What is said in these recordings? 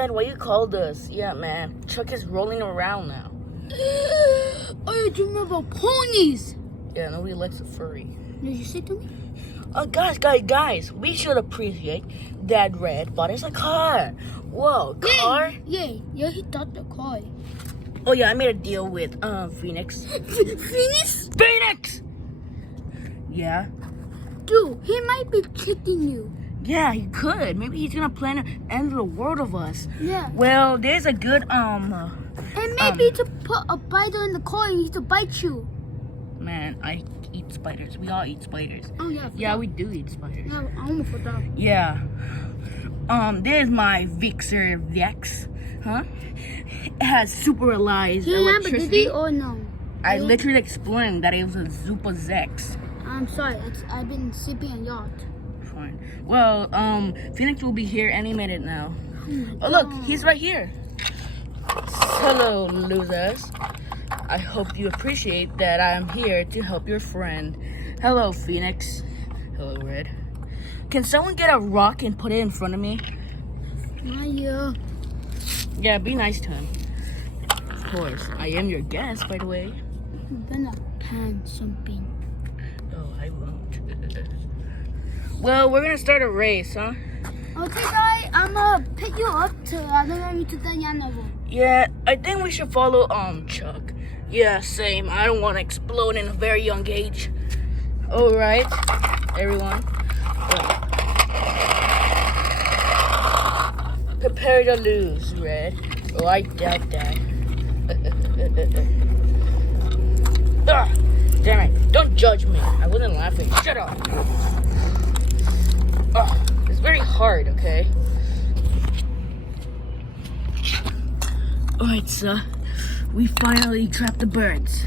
Red, why you called us? Yeah, man. Chuck is rolling around now. I dream about ponies. Yeah, nobody likes a furry. Did you say to me? Guys, we should appreciate that Red bought us a car. Whoa, car? Yeah, he thought the car. Oh yeah, I made a deal with Phoenix. Phoenix! Yeah? Dude, he might be tricking you. Yeah, he could. Maybe he's gonna plan to end the world of us. Yeah. Well, there's a good And maybe to put a bite in the car, he to bite you. Man, I eat spiders. We all eat spiders. Oh yeah. Yeah, we do eat spiders. Yeah, I almost forgot. Yeah. There's my Vixer Vex. Huh? It has superalized He remember, did electricity. he or no? I literally explained that it was a Zupa Zex. I'm sorry, I've been sleeping a yacht. Fine. Well, Phoenix will be here any minute now. Oh, Oh look, he's right here. Hello, losers. I hope you appreciate that I'm here to help your friend. Hello, Phoenix. Hello, Red. Can someone get a rock and put it in front of me? Yeah. Yeah, be nice to him. Of course. I am your guest, by the way. I'm gonna pan something. Oh, I won't. Well, we're gonna start a race, huh? Okay, guy, I'm gonna pick you up to the Yanovo. Yeah, I think we should follow Chuck. Yeah, same. I don't want to explode in a very young age. All right, everyone. Prepare to lose, Red. Oh, I doubt that. Damn it! Don't judge me. I wasn't laughing. Shut up. It's very hard. Okay. Alright, sir. We finally trapped the birds.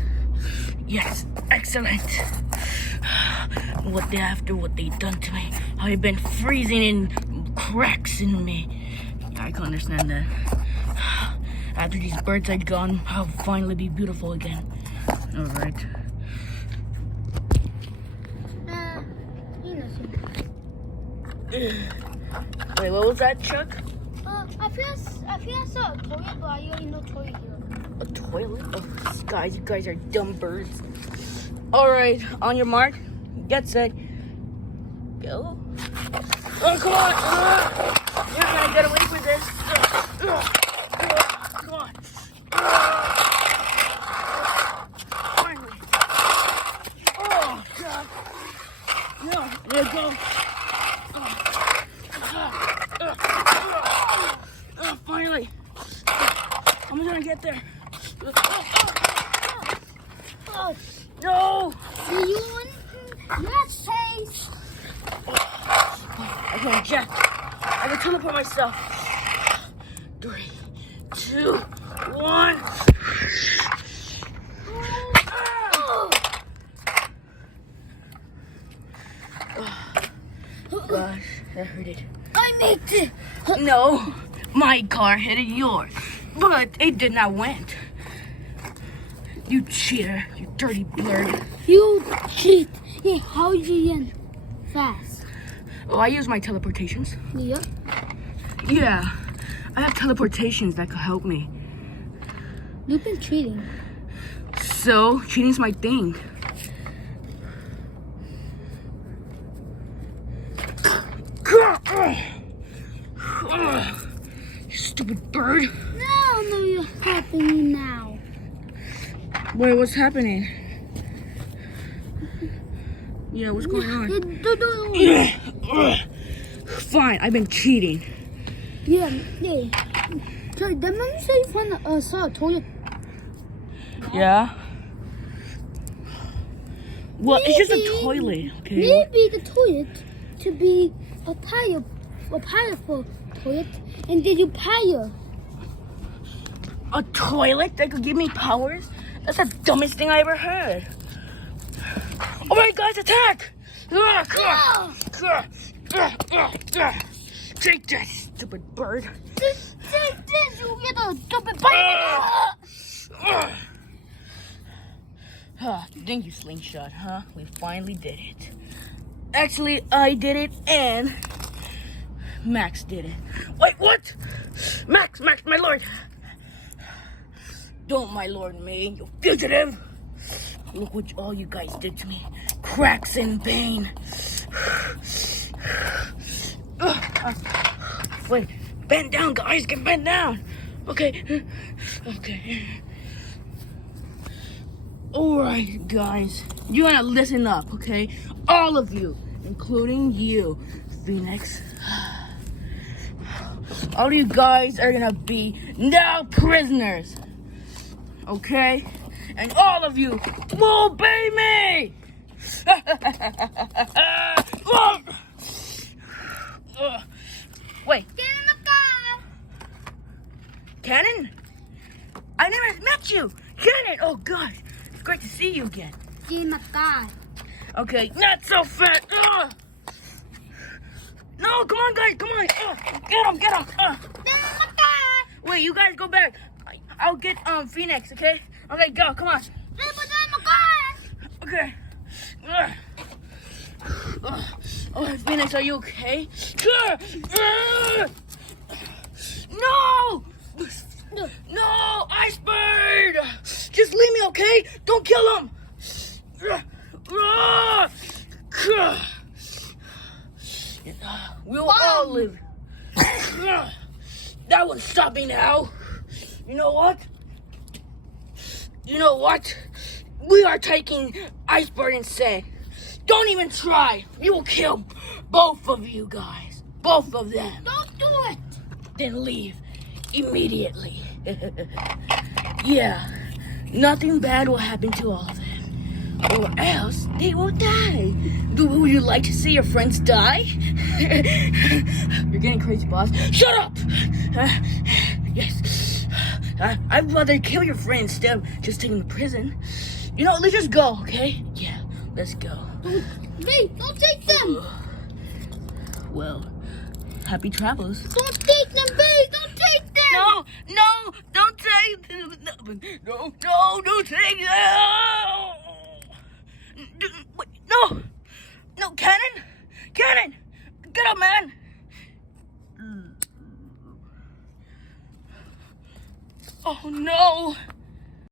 Yes, excellent. What they done to me. I've been freezing in cracks in me. I can understand that. After these birds are gone, I'll finally be beautiful again. Alright. Wait, what was that, Chuck? I feel I saw a toilet, but I already know toilet here. A toilet? Oh, guys, you guys are dumb birds. Alright, on your mark, get set, go. Oh, come on! You're gonna get away with this. Come on. Finally. Oh, God. No, there you go. Finally. I'm gonna get there. No! See you in next phase. I can eject. I can teleport myself. 3, 2, 1. Gosh, that hurted. I made it. No, my car hit yours, but it did not win. You cheater, you dirty bird. You cheat. Hey, how you in fast? Oh, I use my teleportations. Yeah. Yeah, I have teleportations that could help me. You've been cheating. So, cheating's my thing. You stupid bird. No, you're happening now. Wait, what's happening? Yeah, what's going on? Fine, I've been cheating. Yeah. Sorry, that man say you saw a toilet. Yeah? Well, it's just a toilet, okay? Maybe the toilet to be a powerful toilet, and then you power. A toilet that could give me powers? That's the dumbest thing I ever heard. All right, guys, attack! Take that, stupid bird. This, you get a stupid bite. Thank you, Slingshot, huh? We finally did it. Actually, I did it and Max did it. Wait, what? Max! lord! Don't my lord me, you fugitive! Look what all you guys did to me. Cracks in Bane. Wait, bend down, guys. Get bent down. Okay. Okay. Alright, guys. You gotta listen up, okay? All of you, including you, Phoenix. All you guys are gonna be now prisoners. Okay? And all of you will obey me! Wait. Get in the car. Cannon? I never met you! Cannon! Oh gosh, it's great to see you again. Get in the car. Okay, not so fast! No, come on guys, come on! Get him! Get in the car. Wait, you guys go back. I'll get Phoenix, okay? Okay, go, come on. Put it in the car. Okay. Oh, Phoenix, are you okay? No! No, Iceberg! Just leave me, okay? Don't kill him! We will all live. That won't stop me now. You know what? You know what? We are taking Iceberg instead. Don't even try. We will kill both of you guys. Both of them. Don't do it. Then leave immediately. Yeah, nothing bad will happen to all of them. Or else they will die. Would you like to see your friends die? You're getting crazy, boss. Shut up! Yes. I'd rather kill your friends instead of just taking them to prison. You know, let's just go, okay? Yeah, let's go. Don't take them. Well, happy travels. Don't take them, babe. Don't take them. No, don't take them. No, don't take them. Wait, no, Cannon, get up, man. Oh no.